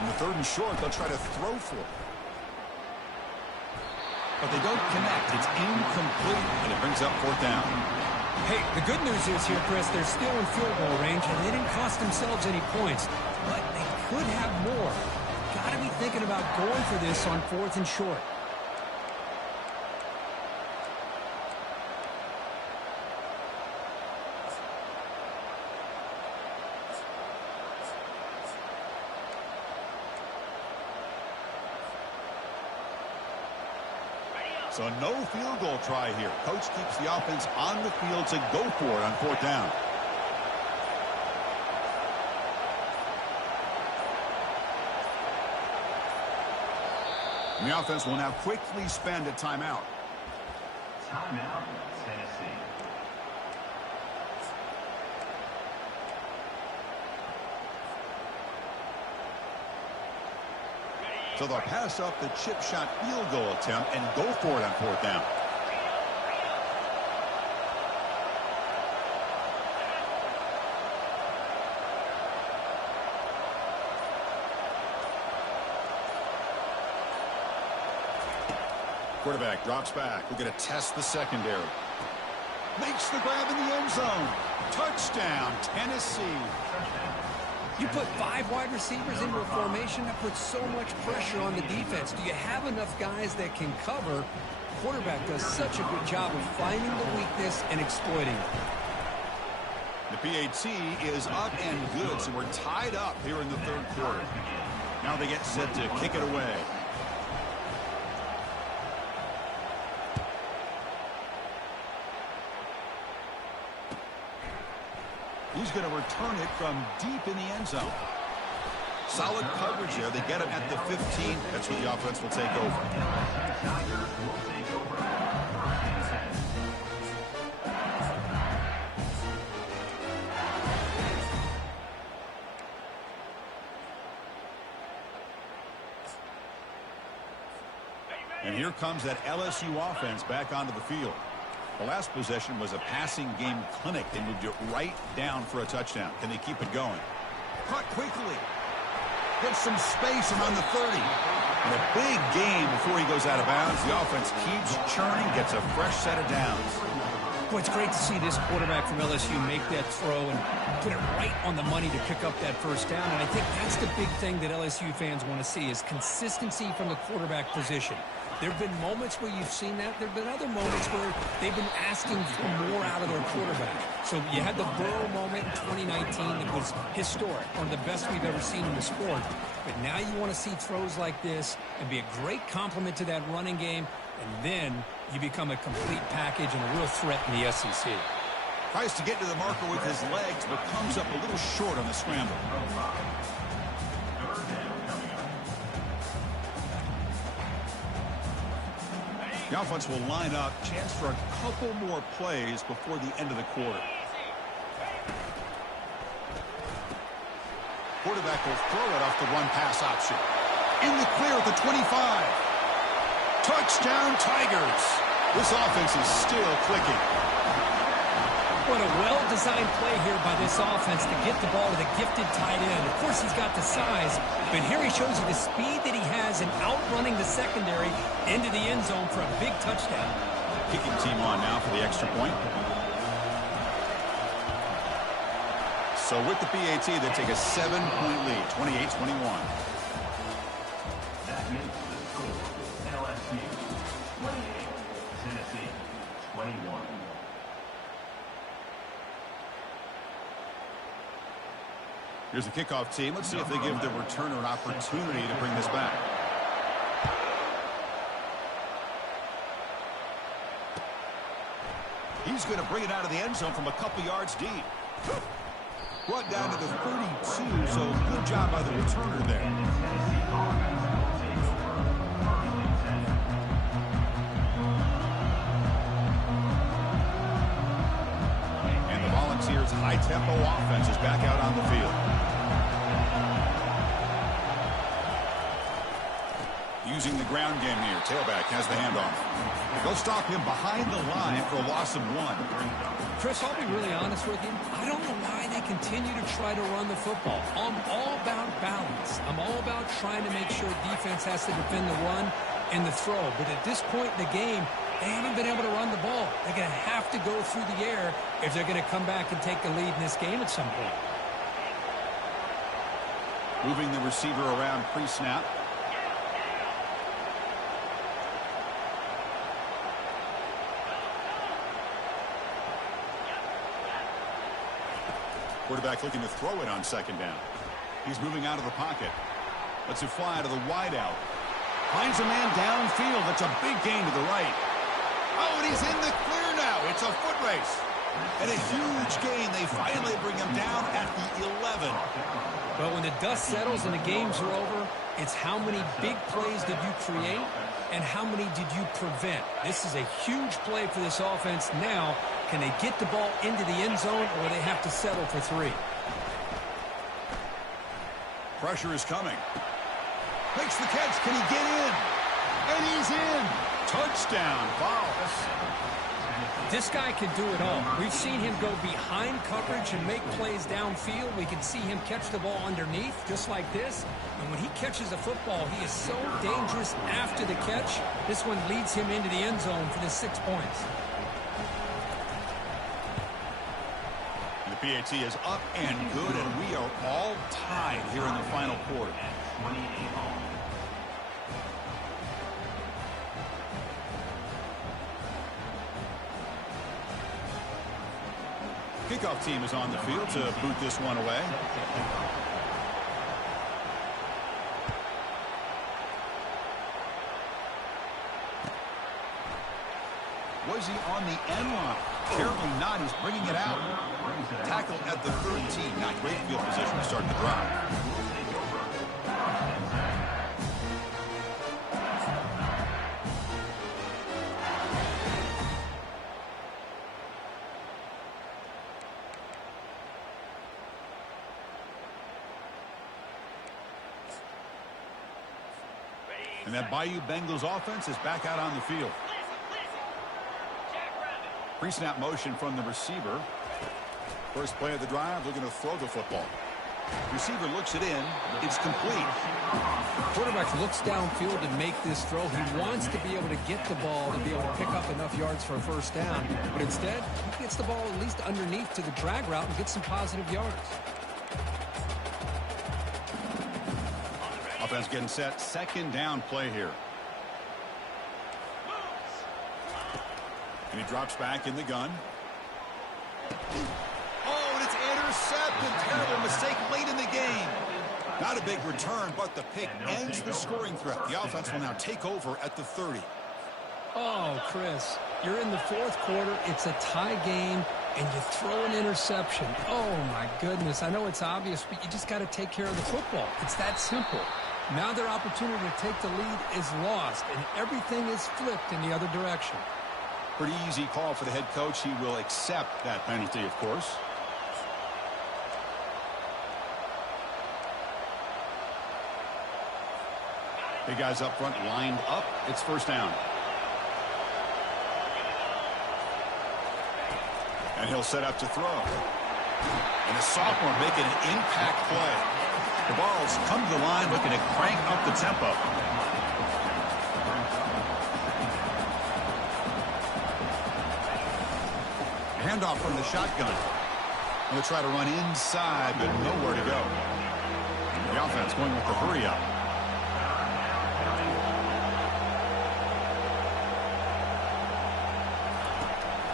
In the third and short, they'll try to throw for it. But they don't connect. It's incomplete, and it brings up fourth down. Hey, the good news is here, Chris, they're still in field goal range, and they didn't cost themselves any points. But they could have more. Got to be thinking about going for this on fourth and short. So no field goal try here. Coach keeps the offense on the field to go for it on fourth down. And the offense will now quickly spend a timeout. Timeout, Tennessee. So they'll pass up the chip shot field goal attempt and go for it on fourth down. Quarterback drops back. We're going to test the secondary. Makes the grab in the end zone. Touchdown, Tennessee. You put 5 wide receivers into a formation that puts so much pressure on the defense. Do you have enough guys that can cover? The quarterback does such a good job of finding the weakness and exploiting it. The PAT is up and good, so we're tied up here in the third quarter. Now they get set to kick it away. He's going to return it from deep in the end zone. Solid coverage there. They get him at the 15. That's what the offense will take over. And here comes that LSU offense back onto the field. The last possession was a passing game clinic. They moved it right down for a touchdown. Can they keep it going? Caught quickly. Gets some space around the 30. And a big game before he goes out of bounds. The offense keeps churning, gets a fresh set of downs. Boy, it's great to see this quarterback from LSU make that throw and put it right on the money to pick up that first down. And I think that's the big thing that LSU fans want to see is consistency from the quarterback position. There have been moments where you've seen that. There have been other moments where they've been asking for more out of their quarterback. So you had the Burrow moment in 2019 that was historic, one of the best we've ever seen in the sport. But now you want to see throws like this and be a great complement to that running game and then you become a complete package and a real threat in the SEC. Tries to get to the marker with his legs, but comes up a little short on the scramble. The offense will line up. Chance for a couple more plays before the end of the quarter. Quarterback will throw it off the one-pass option. In the clear at the 25. Touchdown, Tigers. This offense is still clicking. What a well-designed play here by this offense to get the ball to the gifted tight end. Of course, he's got the size, but here he shows you the speed that he has in outrunning the secondary into the end zone for a big touchdown. Kicking team on now for the extra point. So with the PAT, they take a 7-point lead, 28-21. That makes the score LSU 28, Tennessee 21. Here's the kickoff team. Let's see if they give the returner an opportunity to bring this back. He's going to bring it out of the end zone from a couple yards deep. Brought down to the 32, so good job by the returner there. And the Volunteers' high-tempo offense is back out on the field. Using the ground game here. Tailback has the handoff. They'll stop him behind the line for a loss of 1. Chris, I'll be really honest with you. I don't know why they continue to try to run the football. I'm all about balance. I'm all about trying to make sure defense has to defend the run and the throw. But at this point in the game, they haven't been able to run the ball. They're going to have to go through the air if they're going to come back and take the lead in this game at some point. Moving the receiver around pre-snap. Quarterback looking to throw it on second down. He's moving out of the pocket. Lets it fly to the wideout. Finds a man downfield. That's a big gain to the right. Oh, and he's in the clear now. It's a foot race. And a huge gain. They finally bring him down at the 11. But when the dust settles and the games are over, it's how many big plays did you create and how many did you prevent. This is a huge play for this offense now. Can they get the ball into the end zone, or they have to settle for 3? Pressure is coming. Makes the catch. Can he get in? And he's in. Touchdown. Balls. This guy can do it all. We've seen him go behind coverage and make plays downfield. We can see him catch the ball underneath, just like this. And when he catches the football, he is so dangerous after the catch. This one leads him into the end zone for the 6 points. The PAT is up and good, and we are all tied here in the final quarter. 28 all. Kickoff team is on the field to boot this one away. Was he on the end line? Apparently not. He's bringing it out. Tackle at the 13. Not great field position to start the drive. And that Bayou Bengals offense is back out on the field. Pre-snap motion from the receiver. First play of the drive, looking to throw the football. Receiver looks it in. It's complete. Quarterback looks downfield to make this throw. He wants to be able to get the ball to be able to pick up enough yards for a first down. But instead, he gets the ball at least underneath to the drag route and gets some positive yards. Offense getting set. Second down play here. And he drops back in the gun. Oh, and it's intercepted. Terrible mistake late in the game. Not a big return, but the pick ends the scoring threat. The offense will now take over at the 30. Oh, Chris, you're in the fourth quarter. It's a tie game, and you throw an interception. Oh, my goodness. I know it's obvious, but you just got to take care of the football. It's that simple. Now their opportunity to take the lead is lost, and everything is flipped in the other direction. Pretty easy call for the head coach. He will accept that penalty, of course. Big guys up front lined up. It's first down. And he'll set up to throw. And the sophomore making an impact play. The balls come to the line looking to crank up the tempo. Handoff from the shotgun. Going to try to run inside, but nowhere to go. The offense going with the hurry up.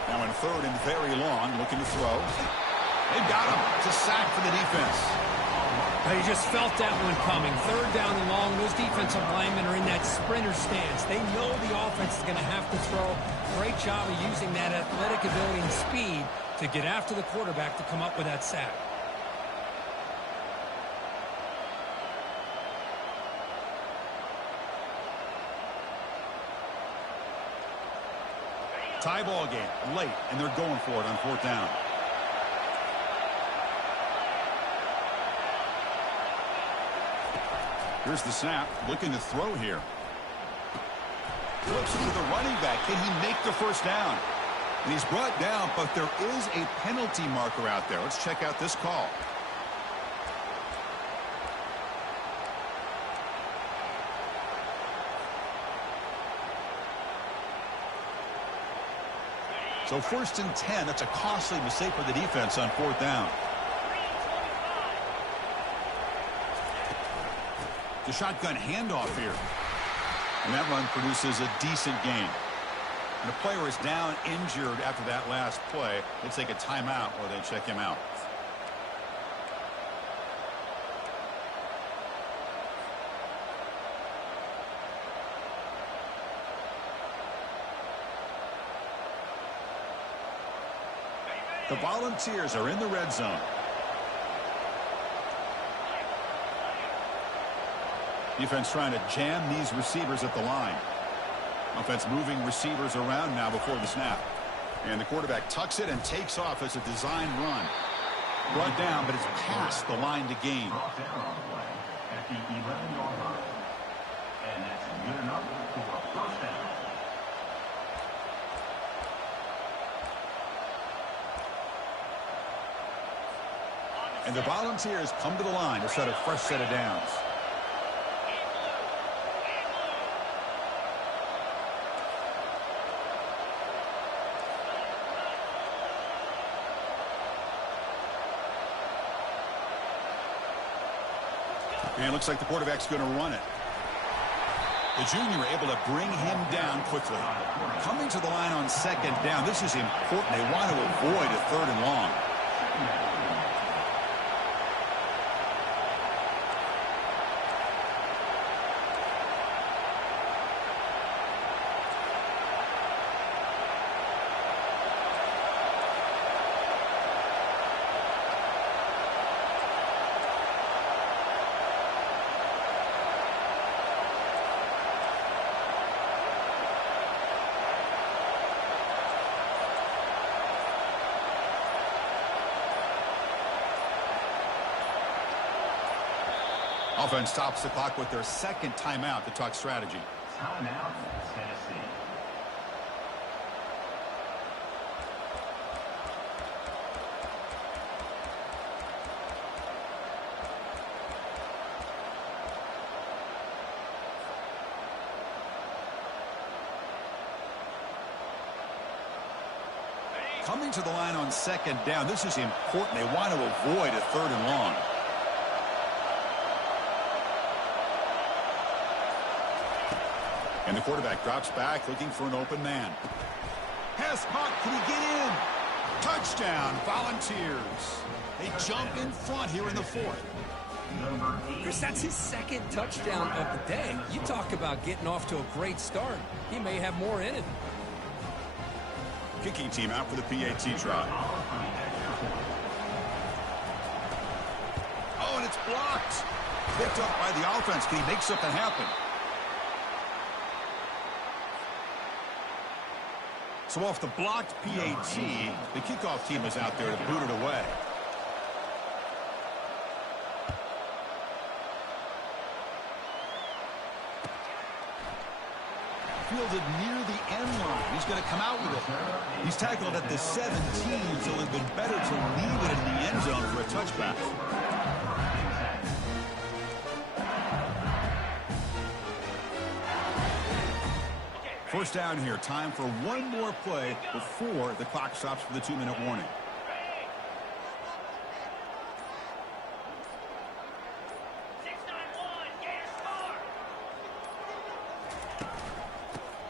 Now in third and very long, looking to throw. They've got him. It's a sack for the defense. You just felt that one coming. Third down and long. Those defensive linemen are in that sprinter stance. They know the offense is going to have to throw. Great job of using that athletic ability and speed to get after the quarterback to come up with that sack. Tie ball game late, and they're going for it on fourth down. Here's the snap, looking to throw here. Flips it to the running back. Can he make the first down? And he's brought down, but there is a penalty marker out there. Let's check out this call. So first and 10, that's a costly mistake for the defense on fourth down. The shotgun handoff here. And that run produces a decent gain. And the player is down injured after that last play. They'll take a timeout or they check him out. The Volunteers are in the red zone. Defense trying to jam these receivers at the line. Offense moving receivers around now before the snap. And the quarterback tucks it and takes off as a design run. Brought down, but it's past the line to gain. Cross down on the play at the 11-yard line. And that's good enough for a first down. And the Volunteers come to the line to set a fresh set of downs. And it looks like the quarterback's going to run it. The junior able to bring him down quickly. Coming to the line on second down. This is important. They want to avoid a third and long. Offense stops the clock with their second timeout to talk strategy. Timeout, Tennessee. Coming to the line on second down. This is important. They want to avoid a third and long. And the quarterback drops back looking for an open man. Pass caught. Can he get in? Touchdown, Volunteers. They jump in front here in the fourth. Chris, that's his second touchdown of the day. You talk about getting off to a great start. He may have more in it. Kicking team out for the PAT try. Oh, and it's blocked. Picked up by the offense. Can he make something happen? So off the blocked PAT, the kickoff team is out there to boot it away. Fielded near the end line. He's going to come out with it. He's tackled at the 17, so it would have been better to leave it in the end zone for a touchback. First down here. Time for one more play before the clock stops for the 2-minute warning.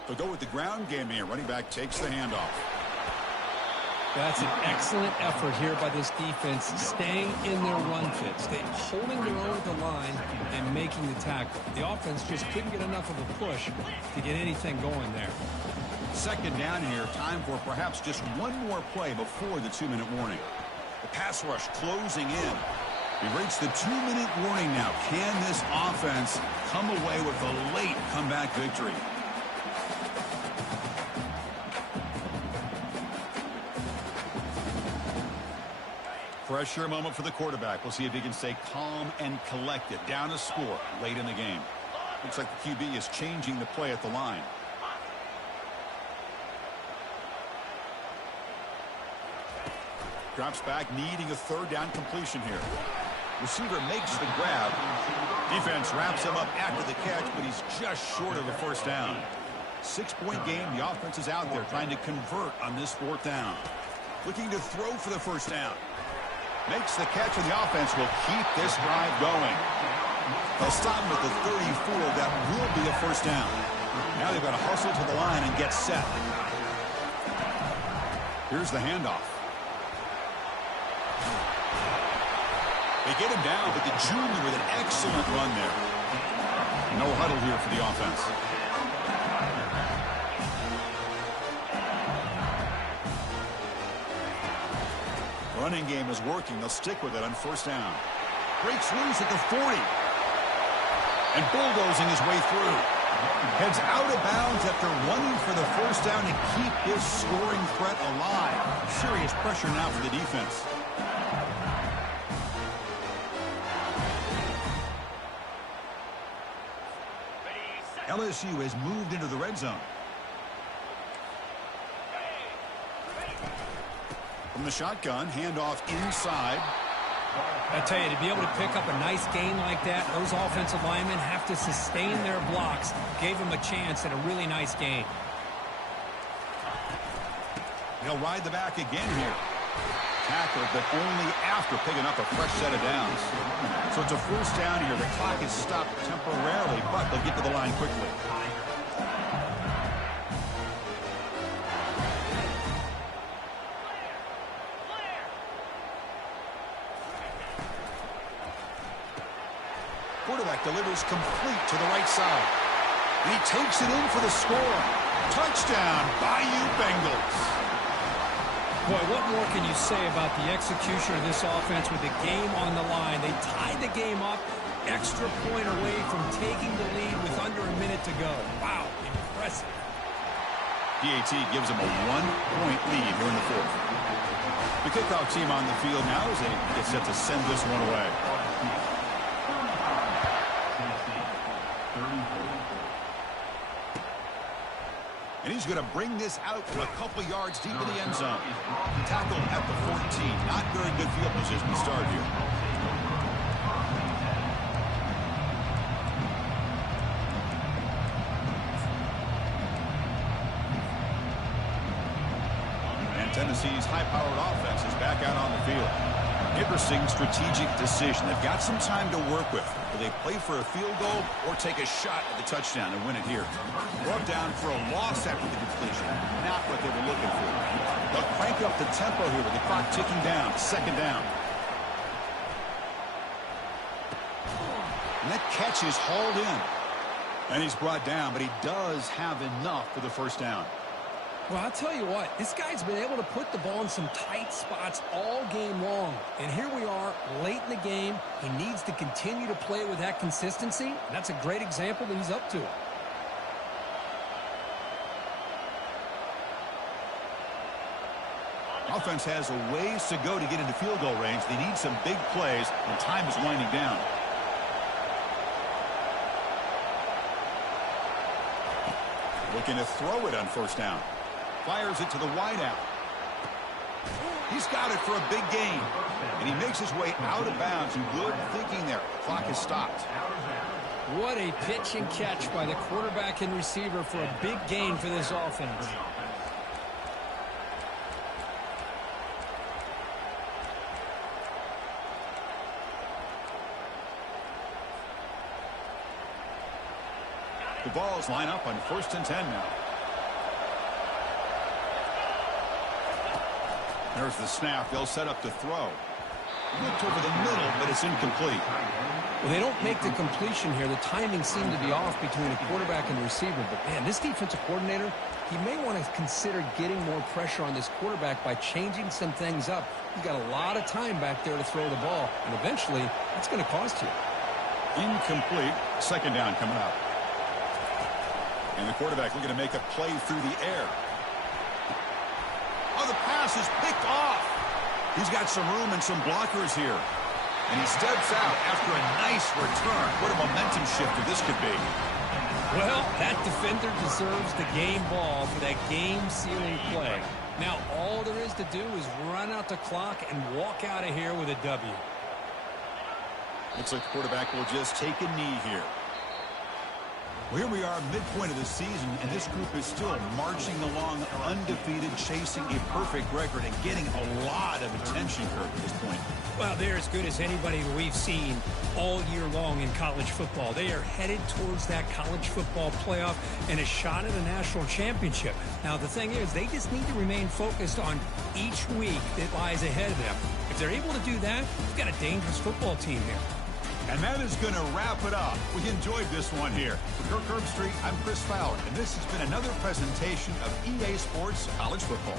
They'll go with the ground game here. Running back takes the handoff. That's an excellent effort here by this defense, staying in their run fit, holding their own at the line and making the tackle. The offense just couldn't get enough of a push to get anything going there. Second down here. Time for perhaps just one more play before the 2-minute warning. The pass rush closing in. We reached the 2-minute warning now. Can this offense come away with a late comeback victory? Pressure moment for the quarterback. We'll see if he can stay calm and collected. Down a score late in the game. Looks like the QB is changing the play at the line. Drops back, needing a third down completion here. Receiver makes the grab. Defense wraps him up after the catch, but he's just short of a first down. 6-point game. The offense is out there trying to convert on this fourth down. Looking to throw for the first down. Makes the catch, and the offense will keep this drive going. They'll stop him at the 34. That will be a first down. Now they've got to hustle to the line and get set. Here's the handoff. They get him down, but the junior with an excellent run there. No huddle here for the offense. Running game is working. They'll stick with it on first down. Breaks loose at the 40. And bulldozing his way through. Heads out of bounds after running for the first down to keep his scoring threat alive. Serious pressure now for the defense. LSU has moved into the red zone. From the shotgun, handoff inside. I tell you, to be able to pick up a nice gain like that, those offensive linemen have to sustain their blocks. Gave him a chance at a really nice gain. He'll ride the back again here. Tackled, but only after picking up a fresh set of downs. So it's a first down here. The clock is stopped temporarily, but they'll get to the line quickly. Quarterback delivers complete to the right side. And he takes it in for the score. Touchdown, Bayou Bengals. Boy, what more can you say about the execution of this offense with the game on the line? They tied the game up, extra point away from taking the lead with under a minute to go. Wow, impressive. PAT gives them a 1-point lead here in the fourth. The kickoff team on the field now as they get set to send this one away. And he's going to bring this out for a couple yards deep in the end zone. Tackled at the 14. Not very good field position to start here. And Tennessee's high-powered offense is back out on the field. Interesting strategic decision. They've got some time to work with. Will they play for a field goal or take a shot at the touchdown and win it here? Brought down for a loss after the completion. Not what they were looking for. They'll crank up the tempo here with the clock ticking down. Second down. And that catch is hauled in. And he's brought down, but he does have enough for the first down. Well, I'll tell you what, this guy's been able to put the ball in some tight spots all game long. And here we are, late in the game. He needs to continue to play with that consistency. That's a great example that he's up to it. Offense has a ways to go to get into field goal range. They need some big plays, and time is winding down. Looking to throw it on first down. Fires it to the wideout. He's got it for a big gain. And he makes his way out of bounds. Good thinking there. Clock is stopped. What a pitch and catch by the quarterback and receiver for a big gain for this offense. The balls line up on 1st and 10 now. There's the snap. They'll set up to throw. Looked over the middle, but it's incomplete. Well, they don't make the completion here. The timing seemed to be off between a quarterback and receiver. But, man, this defensive coordinator, he may want to consider getting more pressure on this quarterback by changing some things up. He's got a lot of time back there to throw the ball, and eventually that's going to cost you. Incomplete. Second down coming up. And the quarterback looking to make a play through the air. Oh, the pass is picked off. He's got some room and some blockers here. And he steps out after a nice return. What a momentum shifter this could be. Well, that defender deserves the game ball for that game-sealing play. Now, all there is to do is run out the clock and walk out of here with a W. Looks like the quarterback will just take a knee here. Well, here we are, midpoint of the season, and this group is still marching along undefeated, chasing a perfect record and getting a lot of attention, Kirk, at this point. Well, they're as good as anybody that we've seen all year long in college football. They are headed towards that college football playoff and a shot at a national championship. Now, the thing is, they just need to remain focused on each week that lies ahead of them. If they're able to do that, we've got a dangerous football team here. And that is going to wrap it up. We enjoyed this one here. For Kirk Herbstreit, I'm Chris Fowler, and this has been another presentation of EA Sports College Football.